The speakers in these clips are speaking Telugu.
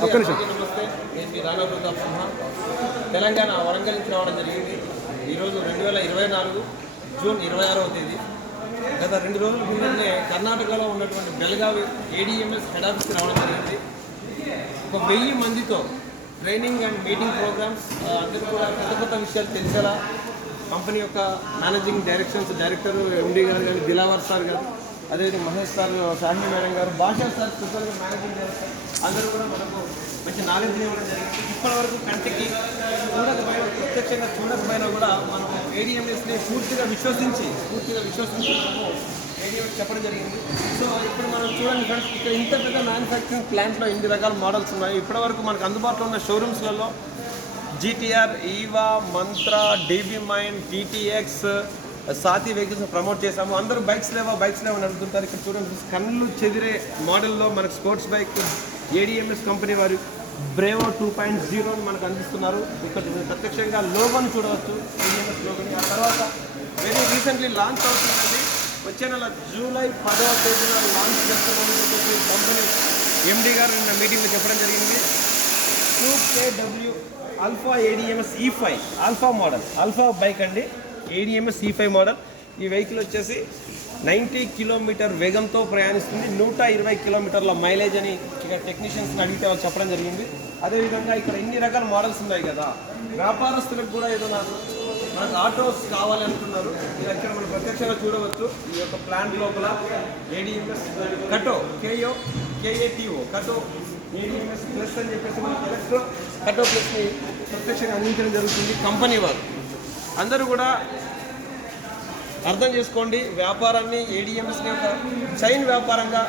నమస్తే. నేను మీ రాణా ప్రతాప్ సింహ. తెలంగాణ వరంగల్ నుంచి రావడం జరిగింది. ఈరోజు 2024 జూన్ 26వ తేదీ. గత 2 రోజుల క్రితమే కర్ణాటకలో ఉన్నటువంటి బెల్గావి ADMS హెడ్ ఆఫీస్కి రావడం జరిగింది. ఒక 1000 మందితో ట్రైనింగ్ అండ్ మీటింగ్ ప్రోగ్రామ్స్ అందరూ కూడా కొత్త విషయాలు తెలిసేలా కంపెనీ యొక్క మేనేజింగ్ డైరెక్టర్ MD గారు కానీ దిలావర్ సార్ గారు, అదేవిధంగా మహేష్ సార్, షాహిని మేడం గారు, భాషా సార్, స్పెషల్గా మేనేజింగ్ డైరెక్టర్ అందరూ కూడా మనకు మంచి నాలెడ్జ్ ఇవ్వడం జరిగింది. ఇప్పటివరకు కంటికి చూడకపోయినా, ప్రత్యక్షంగా చూడకపోయినా కూడా మనం ADMSని పూర్తిగా విశ్వసించి మనము ADMS చెప్పడం జరిగింది. సో ఇప్పుడు మనం చూడండి ఫ్రెండ్స్, ఇక్కడ ఇంత పెద్ద మ్యానుఫ్యాక్చరింగ్ ప్లాంట్లో ఇన్ని రకాల మోడల్స్ ఉన్నాయి. ఇప్పటివరకు మనకు అందుబాటులో ఉన్న షోరూమ్స్లలో GTR, ఈవా, మంత్రా, DB మైన్, TTX, సాతి వెహికల్స్ ప్రమోట్ చేశాము. అందరూ బైక్స్ లేవా అని అడుగుతుంటారు. ఇక్కడ చూడండి, కళ్ళు చెదిరే మోడల్లో మనకు స్పోర్ట్స్ బైక్ ADMS కంపెనీ వారు బ్రేవో 2.0 మనకు అందిస్తున్నారు. ఇక్కడ ప్రత్యక్షంగా లోగోని చూడవచ్చు, ADMS లోగోని. ఆ తర్వాత వెరీ రీసెంట్లీ లాంచ్ అవుతుందండి. వచ్చే నెల జూలై 10వ తేదీన లాంచ్ చేస్తున్నామని చెప్పి కంపెనీ MD గారు నిన్న మీటింగ్లో చెప్పడం జరిగింది. 2KW alpha ADMS E5 alpha model, alpha bike అండి, ADMS E5 మోడల్. ఈ వెహికల్ వచ్చేసి 90 కిలోమీటర్ వేగంతో ప్రయాణిస్తుంది, 120 కిలోమీటర్ల మైలేజ్ అని ఇక టెక్నీషియన్స్ని అడిగితే వాళ్ళు చెప్పడం జరిగింది. అదేవిధంగా ఇక్కడ ఇన్ని రకాల మోడల్స్ ఉన్నాయి కదా, వ్యాపారస్తులకు కూడా ఏదో మనకు ఆటోస్ కావాలి అంటున్నారు. ఇది ఇక్కడ మనం ప్రత్యక్షంగా చూడవచ్చు. ఈ యొక్క ప్లాంట్ లోపల ADMS కటో KATO కటో ADMS ప్లస్ అని చెప్పేసి మనకి ఎలక్ట్రో కటో ప్లస్ని ప్రత్యక్షంగా అందించడం జరుగుతుంది. కంపెనీ వారు అందరూ కూడా అర్థం చేసుకోండి, వ్యాపారాన్ని ADMSని ఒక చైన్ వ్యాపారంగా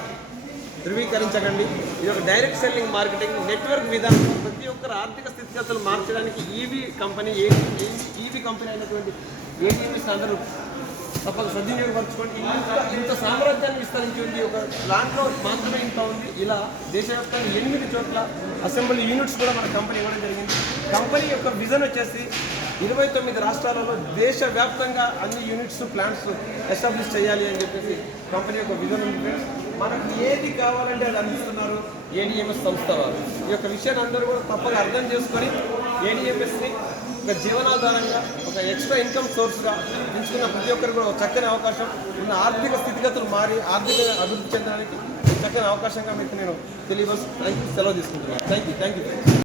ధృవీకరించకండి. ఇది ఒక డైరెక్ట్ సెల్లింగ్ మార్కెటింగ్ నెట్వర్క్ విధానం. ప్రతి ఒక్కరు ఆర్థిక స్థితిగతులు మార్చడానికి ఈవీ కంపెనీ అయినటువంటి ADMS అందరూ తప్పక సద్వినియోగపరచుకోండి. ఇంత సామ్రాజ్యాన్ని విస్తరించింది ఒక ప్లాంట్లో మాత్రమే ఇంత ఉంది. ఇలా దేశవ్యాప్తంగా 8 చోట్ల అసెంబ్లీ యూనిట్స్ కూడా మన కంపెనీ ఇవ్వడం జరిగింది. కంపెనీ యొక్క విజన్ వచ్చేసి 29 రాష్ట్రాలలో దేశవ్యాప్తంగా అన్ని యూనిట్స్, ప్లాంట్స్ ఎస్టాబ్లిష్ చేయాలి అని చెప్పేసి కంపెనీ యొక్క విజన్ ఉంది. మనకు ఏది కావాలంటే అది అందిస్తున్నారు ADMS సంస్థ వారు. ఈ యొక్క విషయాన్ని అందరూ కూడా తప్పక అర్థం చేసుకొని ADMSని ఒక జీవనాధారంగా, ఒక ఎక్స్ట్రా ఇన్కమ్ సోర్స్గా ఎంచుకున్న ప్రతి ఒక్కరు కూడా ఒక చక్కని అవకాశం ఉన్న ఆర్థిక స్థితిగతులు మారి ఆర్థికంగా అభివృద్ధి చెందడానికి చక్కని అవకాశంగా మీకు నేను సెలవు తీసుకుంటున్నాను. Thank you.